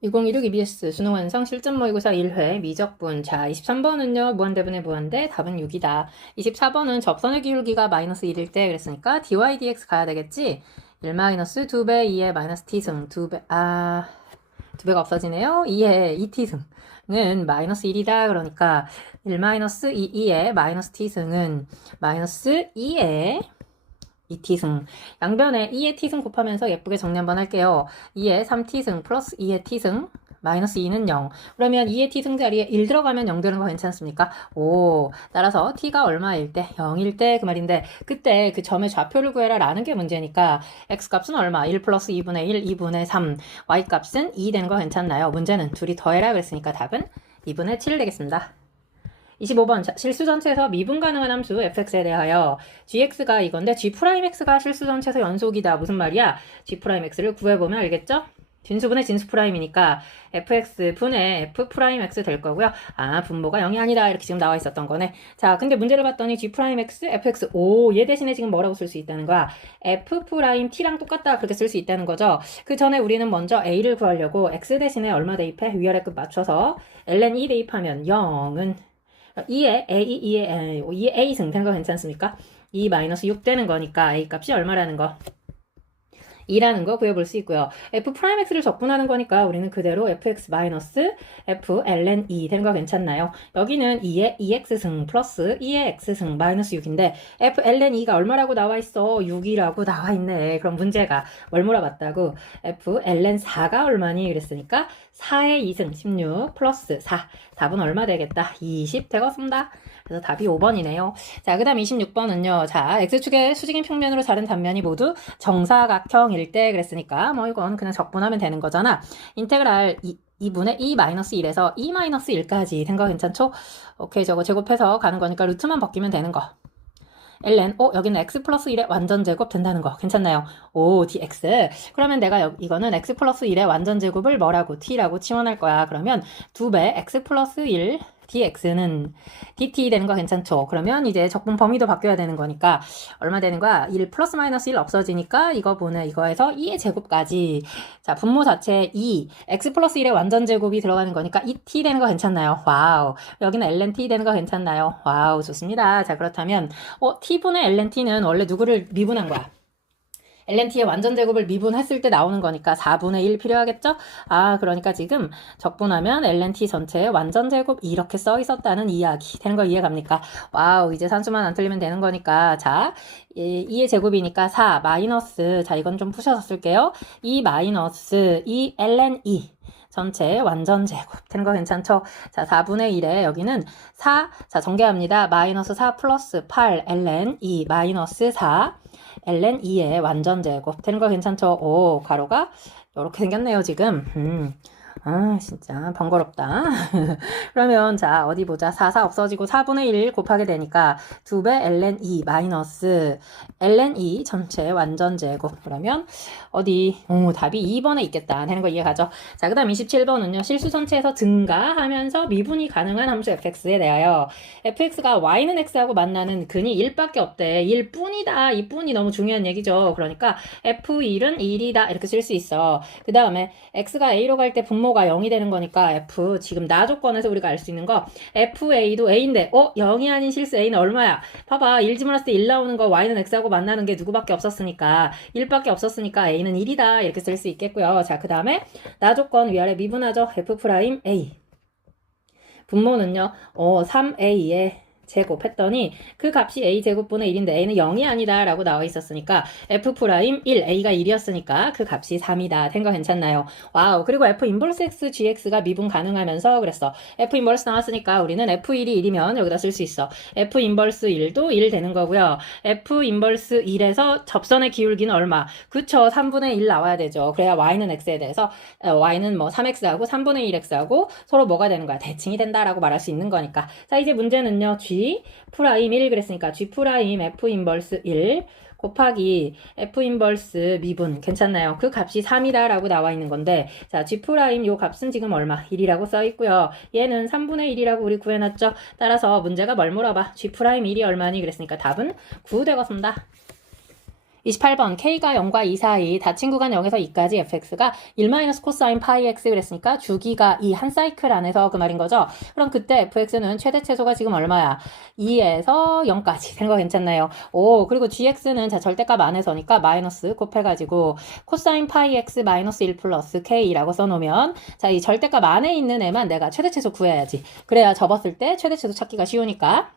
2016 EBS 수능 완성 실전 모의고사 1회 미적분. 자, 23번은요. 무한대분의 무한대 답은 6이다. 24번은 접선의 기울기가 마이너스 1일 때 그랬으니까 dy dx 가야 되겠지? 1 마이너스 2배 2의 마이너스 t승 2배 2배가 없어지네요. 2의 2t승은 마이너스 1이다. 그러니까 1 마이너스 2의 마이너스 t승은 마이너스 2의 2t승. 양변에 2의 t승 곱하면서 예쁘게 정리 한번 할게요. 2의 3t승 플러스 2의 t승 마이너스 2는 0. 그러면 2의 t승 자리에 1 들어가면 0 되는 거 괜찮습니까? 오, 따라서 t가 얼마일 때? 0일 때 그 말인데 그때 그 점의 좌표를 구해라 라는 게 문제니까 x값은 얼마? 1 플러스 2분의 1, 2분의 3. y값은 2 되는 거 괜찮나요? 문제는 둘이 더해라 그랬으니까 답은 2분의 7 되겠습니다. 25번 실수 전체에서 미분 가능한 함수 fx에 대하여 gx가 이건데 g'x가 실수 전체에서 연속이다. 무슨 말이야? g'x를 구해보면 알겠죠? 진수분의 진수 프라임이니까 fx 분의 f'x 될 거고요. 분모가 0이 아니다. 이렇게 지금 나와 있었던 거네. 자, 근데 문제를 봤더니 g'x, fx, 얘 대신에 지금 뭐라고 쓸 수 있다는 거야? f't랑 똑같다. 그렇게 쓸 수 있다는 거죠. 그 전에 우리는 먼저 a를 구하려고 x 대신에 얼마 대입해? 위아래 끝 맞춰서 ln 2 대입하면 0은 2의 A승 되는 거 괜찮습니까? 2 마이너스 6 되는 거니까 A 값이 얼마라는 거? 2라는 거 구해볼 수 있고요. f'x를 적분하는 거니까 우리는 그대로 fx 마이너스 f ln 2 되는 거 괜찮나요? 여기는 2의 2x승 플러스 2의 x승 마이너스 6인데 f ln 2가 얼마라고 나와 있어? 6이라고 나와 있네. 그럼 문제가 뭘 물어봤다고? f ln 4가 얼마니? 그랬으니까 4의 2승 16 플러스 4. 답은 얼마 되겠다? 20 되겠습니다. 그래서 답이 5번이네요. 자, 그 다음 26번은요. 자, x축의 수직인 평면으로 자른 단면이 모두 정사각형일 때 그랬으니까 뭐 이건 그냥 적분하면 되는 거잖아. 인테그랄 2분의 2 마이너스 1에서 2 마이너스 1까지 된 거 괜찮죠? 오케이, 저거 제곱해서 가는 거니까 루트만 바뀌면 되는 거. ln, 여기는 x 플러스 1의 완전 제곱 된다는 거 괜찮나요? dx. 그러면 내가 이거는 x 플러스 1의 완전 제곱을 뭐라고? t라고 치환할 거야. 그러면 2배 x 플러스 1 dx는 dt 되는 거 괜찮죠? 그러면 이제 적분 범위도 바뀌어야 되는 거니까 얼마 되는 거야? 1 플러스 마이너스 1 없어지니까 이거에서 2의 제곱까지. 자, 분모 자체 2, x 플러스 1의 완전 제곱이 들어가는 거니까 2t 되는 거 괜찮나요? 와우. 여기는 ln t 되는 거 괜찮나요? 와우, 좋습니다. 자, 그렇다면 t분의 lnt는 원래 누구를 미분한 거야? lnt의 완전 제곱을 미분했을 때 나오는 거니까 4분의 1 필요하겠죠? 그러니까 지금 적분하면 lnt 전체의 완전 제곱 이렇게 써 있었다는 이야기. 되는 거 이해갑니까? 와우, 이제 산수만 안 틀리면 되는 거니까. 자, 2의 제곱이니까 4 마이너스, 자, 이건 좀 푸셔서 쓸게요. 2 마이너스 2 ln 2. 전체 완전 제곱 되는 거 괜찮죠? 자, 4분의 1에 여기는 4, 자, 정개합니다. 마이너스 4 플러스 8 ln 2 마이너스 4 ln 2의 완전 제곱 되는 거 괜찮죠? 괄호가 이렇게 생겼네요, 지금. 진짜 번거롭다. 그러면 자, 어디 보자. 4 없어지고 4분의 1 곱하게 되니까 2배 ln 2 마이너스 ln 2 전체 완전 제곱. 그러면 답이 2번에 있겠다 되는 거 이해가죠? 자, 그 다음 27번은요. 실수 전체에서 증가하면서 미분이 가능한 함수 fx에 대하여 fx가 y는 x하고 만나는 근이 1밖에 없대. 1뿐이다. 이 뿐이 너무 중요한 얘기죠. 그러니까 f1은 1이다. 이렇게 쓸 수 있어. 그 다음에 x가 a로 갈 때 분모가 0이 되는 거니까 f, 지금 나 조건에서 우리가 알 수 있는 거 fa도 a인데 0이 아닌 실수 a는 얼마야? 봐봐, 1 집어넣었을 때 1 나오는 거 y는 x하고 만나는 게 누구밖에 없었으니까 1밖에 없었으니까 a는 1이다 이렇게 쓸 수 있겠고요. 자, 그 다음에 나 조건 위아래 미분하죠. f'a 분모는요 3a의 제곱했더니 그 값이 a 제곱분의 1인데 a는 0이 아니다 라고 나와 있었으니까 f'1 a가 1이었으니까 그 값이 3이다 된 거 괜찮나요? 와우. 그리고 f 인버스 x gx가 미분 가능하면서 그랬어. f 인버스 나왔으니까 우리는 f1이 1이면 여기다 쓸 수 있어. f 인버스 1도 1 되는 거고요. f 인버스 1에서 접선의 기울기는 얼마? 그쵸, 3분의 1 나와야 되죠. 그래야 y는 x에 대해서 y는 뭐 3x하고 3분의 1x하고 서로 뭐가 되는 거야? 대칭이 된다라고 말할 수 있는 거니까. 자, 이제 문제는요. g 프라임 1 그랬으니까 g 프라임 f 인버스 1 곱하기 f 인버스 미분 괜찮나요? 그 값이 3이다 라고 나와 있는 건데, 자, g 프라임 요 값은 지금 얼마? 1이라고 써 있고요. 얘는 3분의 1이라고 우리 구해놨죠? 따라서 문제가 뭘 물어봐? g 프라임 1이 얼마니? 그랬으니까 답은 9 되겠습니다. 28번 k가 0과 2 사이 닫힌 구간 0에서 2까지 fx가 1 코사인 파이 x 그랬으니까 주기가 이 한 사이클 안에서 그 말인 거죠. 그럼 그때 fx는 최대 최소가 지금 얼마야? 2에서 0까지 되는 거 괜찮나요? 오, 그리고 gx는 자 절대값 안에서니까 마이너스 곱해가지고 코사인 파이 x 마이너스 1 플러스 k라고 써놓으면 자 이 절대값 안에 있는 애만 내가 최대 최소 구해야지. 그래야 접었을 때 최대 최소 찾기가 쉬우니까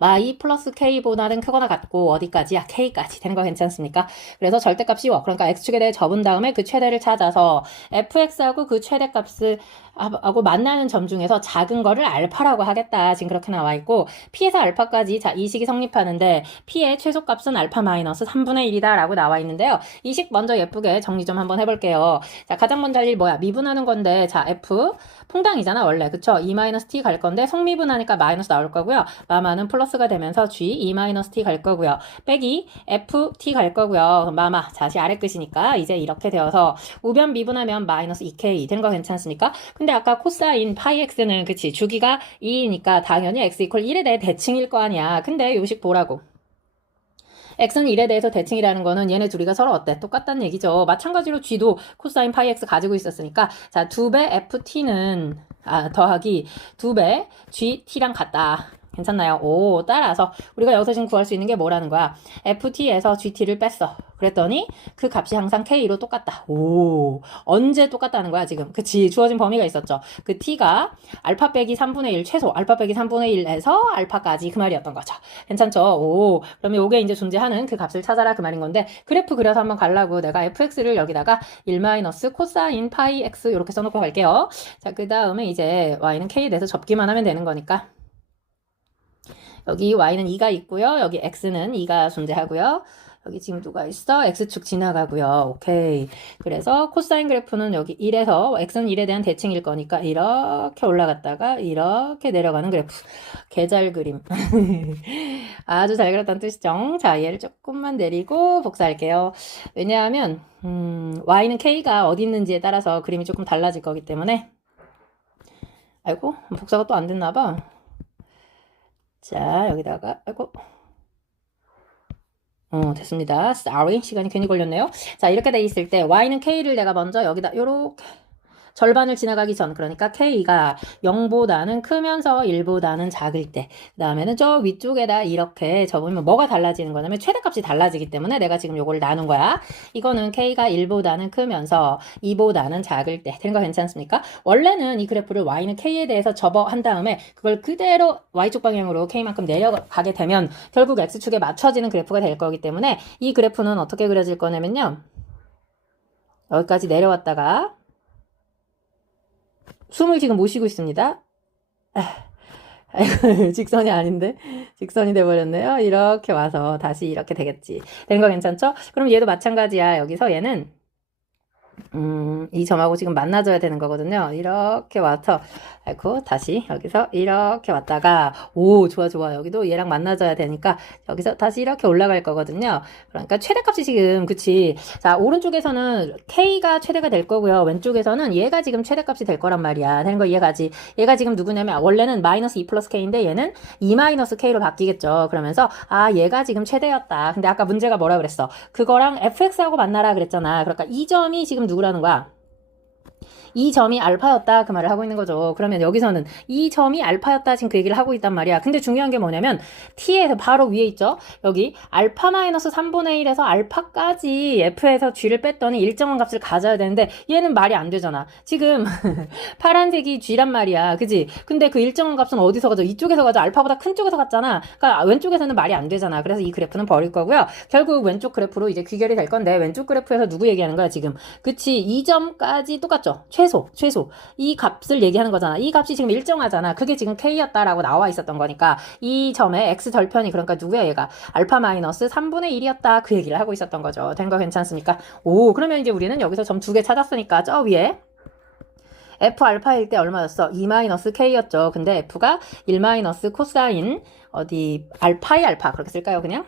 y 플러스 k보다는 크거나 같고 어디까지야? k까지 되는 거 괜찮습니까? 그래서 절대값 씌워. 그러니까 x축에 대해 접은 다음에 그 최대를 찾아서 fx하고 그 최대값을 하고 만나는 점 중에서 작은 거를 알파라고 하겠다. 지금 그렇게 나와 있고 p에서 알파까지 자 이 식이 성립하는데 p의 최소값은 알파 마이너스 3분의 1이다 라고 나와 있는데요. 이 식 먼저 예쁘게 정리 좀 한번 해볼게요. 자 가장 먼저 할 일 뭐야? 미분하는 건데 자 f 퐁당이잖아 원래 그쵸? 2-t 갈 건데 성미분하니까 마이너스 나올 거고요. 마마는 플러스가 되면서 g 2-t 갈 거고요. 빼기 ft 갈 거고요. 마마 다시 아래 끝이니까 이제 이렇게 되어서 우변 미분하면 마이너스 2k 되는 거 괜찮습니까? 근데 아까 코사인 파이 x는 그치 주기가 2이니까 당연히 x 이퀄 1에 대해 대칭일 거 아니야. 근데 요식 보라고. x는 1에 대해서 대칭이라는 거는 얘네 둘이가 서로 어때? 똑같다는 얘기죠. 마찬가지로 g도 코사인 파이 x 가지고 있었으니까 자 2배 ft는 더하기 2배 gt랑 같다. 괜찮나요? 오, 따라서 우리가 여기서 지금 구할 수 있는 게 뭐라는 거야? ft에서 gt를 뺐어. 그랬더니 그 값이 항상 k로 똑같다. 오, 언제 똑같다는 거야 지금? 그치, 주어진 범위가 있었죠. 그 t가 알파 빼기 3분의 1 최소 알파 빼기 3분의 1에서 알파까지 그 말이었던 거죠. 괜찮죠? 오, 그러면 요게 이제 존재하는 그 값을 찾아라 그 말인 건데 그래프 그려서 한번 가려고 내가 fx를 여기다가 1 코사인 파이 x 이렇게 써놓고 갈게요. 자, 그 다음에 이제 y는 k에 대해서 접기만 하면 되는 거니까 여기 y는 2가 있고요. 여기 x는 2가 존재하고요. 여기 지금 누가 있어? x축 지나가고요. 오케이. 그래서 코사인 그래프는 여기 1에서 x는 1에 대한 대칭일 거니까 이렇게 올라갔다가 이렇게 내려가는 그래프. 개잘 그림. 아주 잘 그렸다는 뜻이죠. 자, 얘를 조금만 내리고 복사할게요. 왜냐하면 y는 k가 어디 있는지에 따라서 그림이 조금 달라질 거기 때문에 아이고 복사가 또 안 됐나 봐. 자, 여기다가, 아이고. 됐습니다. Sorry. 시간이 괜히 걸렸네요. 자, 이렇게 돼 있을 때, y는 k를 내가 먼저 여기다, 요렇게. 절반을 지나가기 전 그러니까 k가 0보다는 크면서 1보다는 작을 때 그 다음에는 저 위쪽에다 이렇게 접으면 뭐가 달라지는 거냐면 최대값이 달라지기 때문에 내가 지금 요걸 나눈 거야. 이거는 k가 1보다는 크면서 2보다는 작을 때 되는 거 괜찮습니까? 원래는 이 그래프를 y는 k에 대해서 접어 한 다음에 그걸 그대로 y쪽 방향으로 k만큼 내려가게 되면 결국 x축에 맞춰지는 그래프가 될 거기 때문에 이 그래프는 어떻게 그려질 거냐면요. 여기까지 내려왔다가 숨을 지금 못 쉬고 있습니다. 직선이 아닌데 직선이 돼버렸네요. 이렇게 와서 다시 이렇게 되겠지. 되는 거 괜찮죠? 그럼 얘도 마찬가지야. 여기서 얘는 이 점하고 지금 만나줘야 되는 거거든요. 이렇게 와서 아이고 다시 여기서 이렇게 왔다가 오 좋아 여기도 얘랑 만나줘야 되니까 여기서 다시 이렇게 올라갈 거거든요. 그러니까 최대값이 지금 그치. 자 오른쪽에서는 k가 최대가 될 거고요. 왼쪽에서는 얘가 지금 최대값이 될 거란 말이야. 되는 거 이해가지. 얘가 지금 누구냐면 원래는 마이너스 2 플러스 k인데 얘는 2 마이너스 k로 바뀌겠죠. 그러면서 얘가 지금 최대였다. 근데 아까 문제가 뭐라 그랬어? 그거랑 fx하고 만나라 그랬잖아. 그러니까 이 점이 지금 누구라는 거야? 이 점이 알파였다 그 말을 하고 있는 거죠. 그러면 여기서는 이 점이 알파였다 지금 그 얘기를 하고 있단 말이야. 근데 중요한 게 뭐냐면 t에서 바로 위에 있죠. 여기 알파 마이너스 3분의 1에서 알파까지 f에서 g를 뺐더니 일정한 값을 가져야 되는데 얘는 말이 안 되잖아. 지금 파란색이 g란 말이야. 그지? 근데 그 일정한 값은 어디서 가져? 이쪽에서 가져. 알파보다 큰 쪽에서 갔잖아. 그러니까 왼쪽에서는 말이 안 되잖아. 그래서 이 그래프는 버릴 거고요. 결국 왼쪽 그래프로 이제 귀결이 될 건데 왼쪽 그래프에서 누구 얘기하는 거야 지금? 그치? 이 점까지 똑같죠? 최소. 이 값을 얘기하는 거잖아. 이 값이 지금 일정하잖아. 그게 지금 k였다라고 나와 있었던 거니까 이 점의 x 절편이 그러니까 누구야 얘가? 알파 마이너스 3분의 1이었다. 그 얘기를 하고 있었던 거죠. 된 거 괜찮습니까? 오, 그러면 이제 우리는 여기서 점 2개 찾았으니까 저 위에 f 알파일 때 얼마였어? 2-k였죠. 근데 f가 1- 코사인 어디 파이 알파 그렇게 쓸까요? 그냥?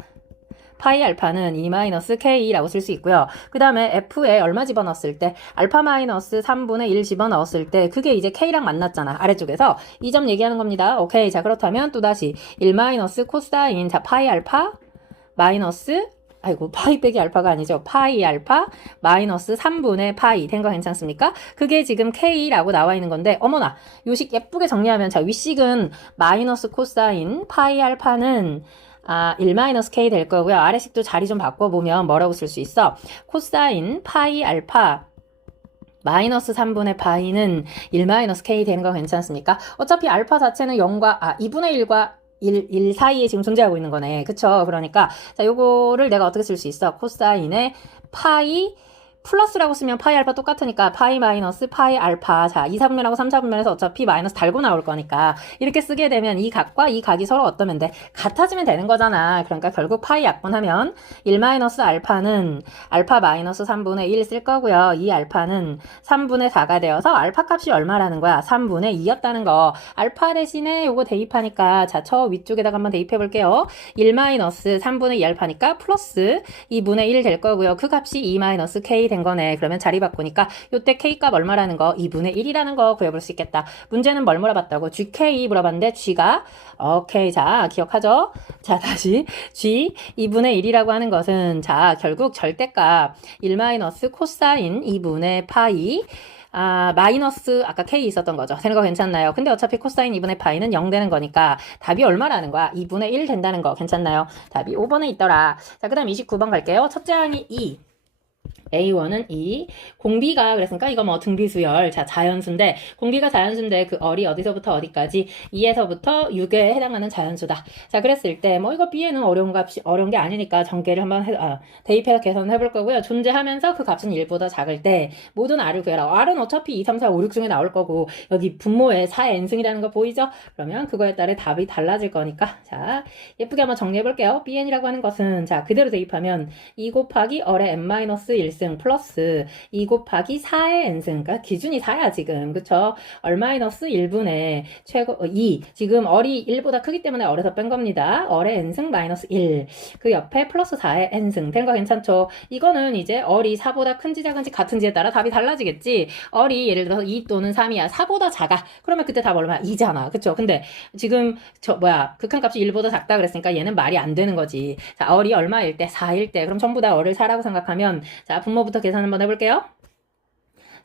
파이 알파는 2-k라고 쓸 수 있고요. 그 다음에 f에 얼마 집어넣었을 때 알파 마이너스 3분의 1 집어넣었을 때 그게 이제 k랑 만났잖아. 아래쪽에서 이 점 얘기하는 겁니다. 오케이. 자 그렇다면 또다시 1- 코사인 자 파이 알파 마이너스 아이고, 파이 빼기 알파가 아니죠. 파이 알파 마이너스 3분의 파이 된 거 괜찮습니까? 그게 지금 K라고 나와 있는 건데, 어머나, 요식 예쁘게 정리하면, 자, 윗식은 마이너스 코사인 파이 알파는 1-K 될 거고요. 아래식도 자리 좀 바꿔보면 뭐라고 쓸 수 있어? 코사인 파이 알파 마이너스 3분의 파이는 1-K 되는 거 괜찮습니까? 어차피 알파 자체는 2분의 1과 1 사이에 지금 존재하고 있는 거네. 그쵸? 그러니까, 자, 요거를 내가 어떻게 쓸 수 있어? 코사인의 파이 플러스라고 쓰면 파이 알파 똑같으니까 파이 마이너스 파이 알파. 자, 2, 4분면하고 3, 4분면에서 어차피 마이너스 달고 나올 거니까 이렇게 쓰게 되면 이 각과 이 각이 서로 어떠면 돼? 같아지면 되는 거잖아. 그러니까 결국 파이 약분하면 1 마이너스 알파는 알파 마이너스 3분의 1 쓸 거고요. 이 알파는 3분의 4가 되어서 알파 값이 얼마라는 거야? 3분의 2였다는 거. 알파 대신에 요거 대입하니까 자, 저 위쪽에다가 한번 대입해 볼게요. 1 마이너스 3분의 2 알파니까 플러스 2분의 1 될 거고요. 그 값이 2 마이너스 K 된 거네. 그러면 자리 바꾸니까 요때 K값 얼마라는 거? 2분의 1이라는 거 구해볼 수 있겠다. 문제는 뭘 물어봤다고? GK 물어봤는데 G가 오케이. 자, 기억하죠? 자, 다시 G 2분의 1이라고 하는 것은 자, 결국 절대값 1 마이너스 코사인 2분의 파이 마이너스 아까 K 있었던 거죠. 되는 거 괜찮나요? 근데 어차피 코사인 2분의 파이는 0 되는 거니까 답이 얼마라는 거야? 2분의 1 된다는 거 괜찮나요? 답이 5번에 있더라. 자, 그 다음 29번 갈게요. 첫째 항이 2. A1은 2, 공비가 그랬으니까 이거 뭐 등비수열, 자 자연수인데 공비가 자연수인데 그 얼이 어디서부터 어디까지 2에서부터 6에 해당하는 자연수다. 자 그랬을 때 뭐 이거 B에는 어려운 게 아니니까 전개를 한번 대입해서 계산을 해볼 거고요. 존재하면서 그 값은 1보다 작을 때 모든 R을 구해라. R은 어차피 2, 3, 4, 5, 6 중에 나올 거고 여기 분모에 4의 n승이라는 거 보이죠? 그러면 그거에 따라 답이 달라질 거니까 자 예쁘게 한번 정리해 볼게요. Bn이라고 하는 것은 자 그대로 대입하면 2 곱하기 얼의 n-1승 플러스 2 곱하기 4의 n승. 그러니까 기준이 4야 지금. 그쵸? 얼 마이너스 1분의 최고 2. 지금 얼이 1보다 크기 때문에 얼에서 뺀 겁니다. 얼의 n승 마이너스 1. 그 옆에 플러스 4의 n승. 된 거 괜찮죠? 이거는 이제 얼이 4보다 큰지 작은지 같은지에 따라 답이 달라지겠지. 얼이 예를 들어서 2 또는 3이야. 4보다 작아. 그러면 그때 답 얼마야? 2잖아. 그쵸? 근데 지금 극한값이 1보다 작다 그랬으니까 얘는 말이 안 되는 거지. 자, 얼이 얼마일 때? 4일 때. 그럼 전부 다 얼을 4라고 생각하면 자, 분모부터 계산 한번 해볼게요.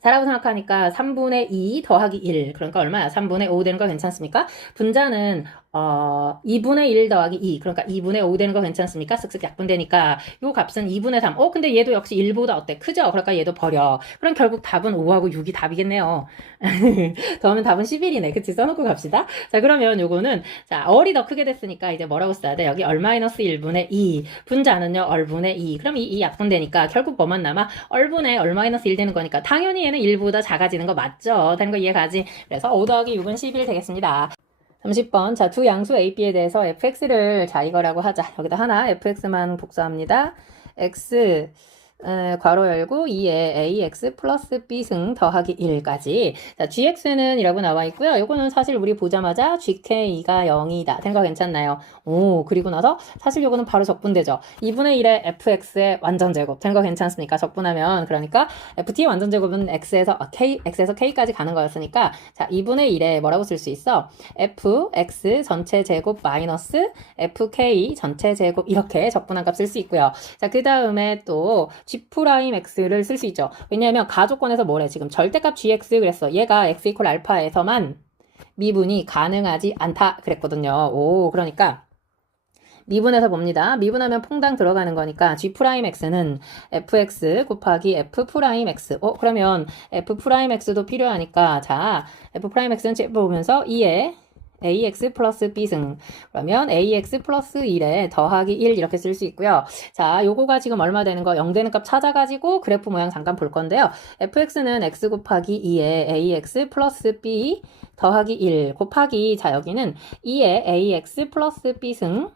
4라고 생각하니까 3분의 2 더하기 1. 그러니까 얼마야? 3분의 5 되는 거 괜찮습니까? 분자는 2분의 1 더하기 2. 그러니까 2분의 5 되는 거 괜찮습니까? 쓱쓱 약분되니까 요 값은 2분의 3. 근데 얘도 역시 1보다 어때? 크죠? 그러니까 얘도 버려. 그럼 결국 답은 5하고 6이 답이겠네요. 더하면 답은 11이네. 그치? 써놓고 갑시다. 자, 그러면 요거는 자, 얼이 더 크게 됐으니까 이제 뭐라고 써야 돼? 여기 얼 마이너스 1분의 2. 분자는요, 얼분의 2. 그럼 이 약분되니까 결국 뭐만 남아? 얼분의 얼 마이너스 1 되는 거니까 당연히 얘는 1보다 작아지는 거 맞죠? 되는 거 이해가지? 그래서 5 더하기 6은 11 되겠습니다. 30번. 자, 두 양수 A, B에 대해서 fx를 자, 이거라고 하자. 여기다 하나 fx만 복사합니다. x 괄호 열고 2에 ax 플러스 b승 더하기 1까지. 자, gx는 이라고 나와 있고요. 요거는 사실 우리 보자마자 gk가 0이다. 된 거 괜찮나요? 오, 그리고 나서 사실 요거는 바로 적분되죠. 2분의 1의 fx의 완전 제곱. 된 거 괜찮습니까? 적분하면. 그러니까 ft의 완전 제곱은 x에서 k까지 가는 거였으니까 자, 2분의 1에 뭐라고 쓸 수 있어? fx 전체 제곱 마이너스 fk 전체 제곱 이렇게 적분한 값 쓸 수 있고요. 자, 그 다음에 또 G'X를 쓸 수 있죠. 왜냐하면 가조건에서 뭐래? 지금 절대값 GX 그랬어. 얘가 X 이퀄 알파에서만 미분이 가능하지 않다 그랬거든요. 오, 그러니까 미분해서 봅니다. 미분하면 퐁당 들어가는 거니까 G'X는 fx 곱하기 f'x. 그러면 f'x도 필요하니까 자, f'x는 째보면서 2에 ax 플러스 b승. 그러면 ax 플러스 1에 더하기 1 이렇게 쓸 수 있고요. 자, 요거가 지금 얼마 되는 거 0 되는 값 찾아가지고 그래프 모양 잠깐 볼 건데요. fx는 x 곱하기 2에 ax 플러스 b 더하기 1 곱하기 자, 여기는 2에 ax 플러스 b승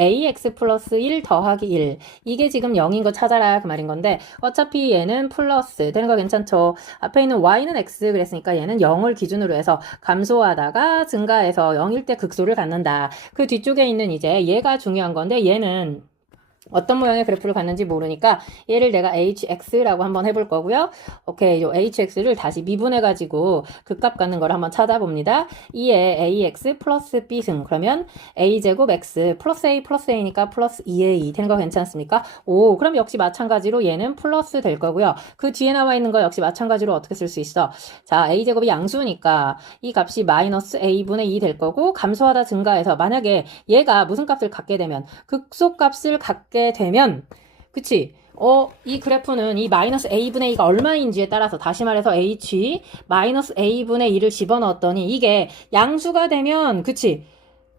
ax 플러스 1 더하기 1. 이게 지금 0인 거 찾아라 그 말인 건데 어차피 얘는 플러스 되는 거 괜찮죠? 앞에 있는 y는 x 그랬으니까 얘는 0을 기준으로 해서 감소하다가 증가해서 0일 때 극소를 갖는다. 그 뒤쪽에 있는 이제 얘가 중요한 건데 얘는 어떤 모양의 그래프를 갖는지 모르니까 얘를 내가 hx라고 한번 해볼 거고요. 오케이, 요 hx를 다시 미분해가지고 그 값 갖는 걸 한번 찾아봅니다. 2에 ax 플러스 b승, 그러면 a제곱 x 플러스 a 플러스 a니까 플러스 2a 되는 거 괜찮습니까? 오, 그럼 역시 마찬가지로 얘는 플러스 될 거고요. 그 뒤에 나와 있는 거 역시 마찬가지로 어떻게 쓸 수 있어? 자, a제곱이 양수니까 이 값이 마이너스 a분의 2 될 거고, 감소하다 증가해서 만약에 얘가 무슨 값을 갖게 되면 극소값을 갖게 되면, 그치? 이 그래프는 이 마이너스 a분의 2가 얼마인지에 따라서 다시 말해서 h 마이너스 a분의 2를 집어넣었더니 이게 양수가 되면, 그치?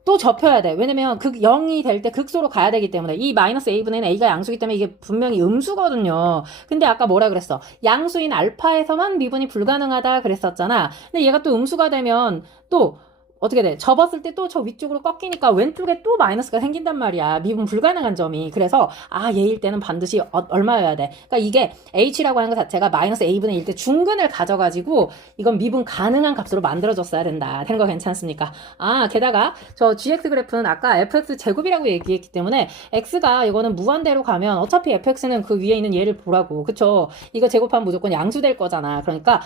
또 접혀야 돼. 왜냐면 0이 될 때 극소로 가야 되기 때문에. 이 마이너스 a분의 a가 양수기 때문에 이게 분명히 음수거든요. 근데 아까 뭐라 그랬어? 양수인 알파에서만 미분이 불가능하다 그랬었잖아. 근데 얘가 또 음수가 되면 또 어떻게 돼? 접었을 때 또 저 위쪽으로 꺾이니까 왼쪽에 또 마이너스가 생긴단 말이야. 미분 불가능한 점이. 그래서 얘일 때는 반드시 얼마여야 돼? 그러니까 이게 h라고 하는 것 자체가 마이너스 a분의 1 때 중근을 가져가지고 이건 미분 가능한 값으로 만들어줬어야 된다. 되는 거 괜찮습니까? 게다가 저 gx 그래프는 아까 fx 제곱이라고 얘기했기 때문에 x가 이거는 무한대로 가면 어차피 fx는 그 위에 있는 얘를 보라고. 그쵸? 이거 제곱하면 무조건 양수될 거잖아. 그러니까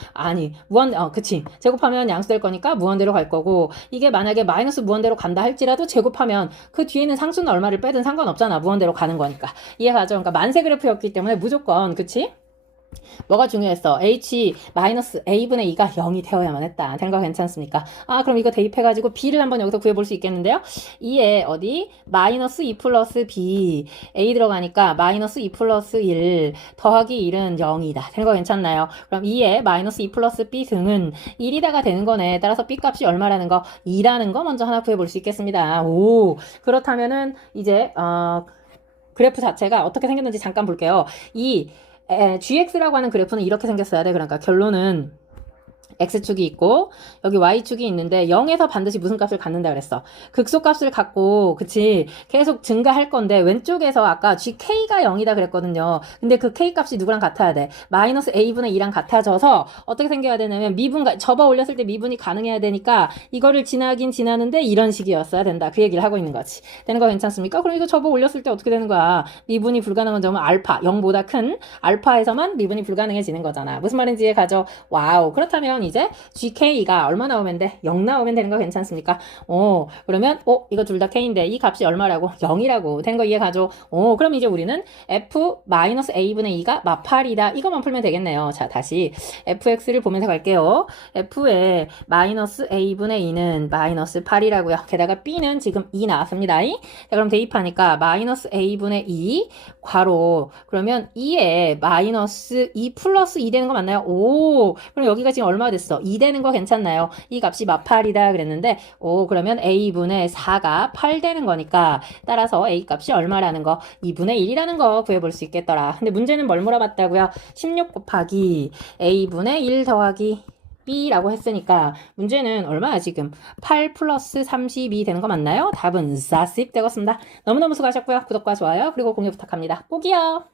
그치. 제곱하면 양수될 거니까 무한대로 갈 거고, 이게 만약에 마이너스 무한대로 간다 할지라도 제곱하면 그 뒤에 있는 상수는 얼마를 빼든 상관없잖아. 무한대로 가는 거니까. 이해가죠? 그러니까 만세 그래프였기 때문에 무조건, 그치? 뭐가 중요했어? h-a분의 2가 0이 되어야만 했다. 된 거 괜찮습니까? 그럼 이거 대입해가지고 b를 한번 여기서 구해볼 수 있겠는데요? 2에 어디? 마이너스 2 플러스 b. a 들어가니까 마이너스 2 플러스 1 더하기 1은 0이다. 된 거 괜찮나요? 그럼 2에 마이너스 2 플러스 b 승은 1이다가 되는 거네. 따라서 b 값이 얼마라는 거? 2라는 거 먼저 하나 구해볼 수 있겠습니다. 오, 그렇다면은 이제 그래프 자체가 어떻게 생겼는지 잠깐 볼게요. gx라고 하는 그래프는 이렇게 생겼어야 돼. 그러니까 결론은 x축이 있고 여기 y축이 있는데 0에서 반드시 무슨 값을 갖는다 그랬어? 극소값을 갖고, 그치? 계속 증가할 건데 왼쪽에서 아까 gk가 0이다 그랬거든요. 근데 그 k 값이 누구랑 같아야 돼? 마이너스 a분의 2랑 같아져서 어떻게 생겨야 되냐면 접어 올렸을 때 미분이 가능해야 되니까 이거를 지나긴 지나는데 이런 식이었어야 된다. 그 얘기를 하고 있는 거지. 되는 거 괜찮습니까? 그럼 이거 접어 올렸을 때 어떻게 되는 거야? 미분이 불가능한 점은 알파, 0보다 큰 알파에서만 미분이 불가능해지는 거잖아. 무슨 말인지 이해가죠? 와우. 그렇다면 이제 gk가 얼마 나오면 돼? 0 나오면 되는 거 괜찮습니까? 그러면 이거 둘 다 k인데 이 값이 얼마라고? 0이라고. 된 거 이해가죠? 그럼 이제 우리는 f-a분의 2가 마팔이다. 이것만 풀면 되겠네요. 자, 다시 fx를 보면서 갈게요. f의 마이너스 a분의 2는 마이너스 8이라고요. 게다가 b는 지금 2 나왔습니다. 자, 그럼 대입하니까 마이너스 a분의 2 괄호, 그러면 2에 마이너스 2 플러스 2 되는 거 맞나요? 그럼 여기가 지금 얼마 됐어? 2 되는 거 괜찮나요? 이 값이 마팔이다 그랬는데, 그러면 a분의 4가 8 되는 거니까 따라서 a 값이 얼마라는 거? 2분의 1이라는 거 구해볼 수 있겠더라. 근데 문제는 뭘 물어봤다고요? 16 곱하기 a분의 1 더하기 b라고 했으니까 문제는 얼마야 지금? 8 플러스 32 되는 거 맞나요? 답은 40 되겠습니다. 너무너무 수고하셨고요. 구독과 좋아요 그리고 공유 부탁합니다. 꼭이요.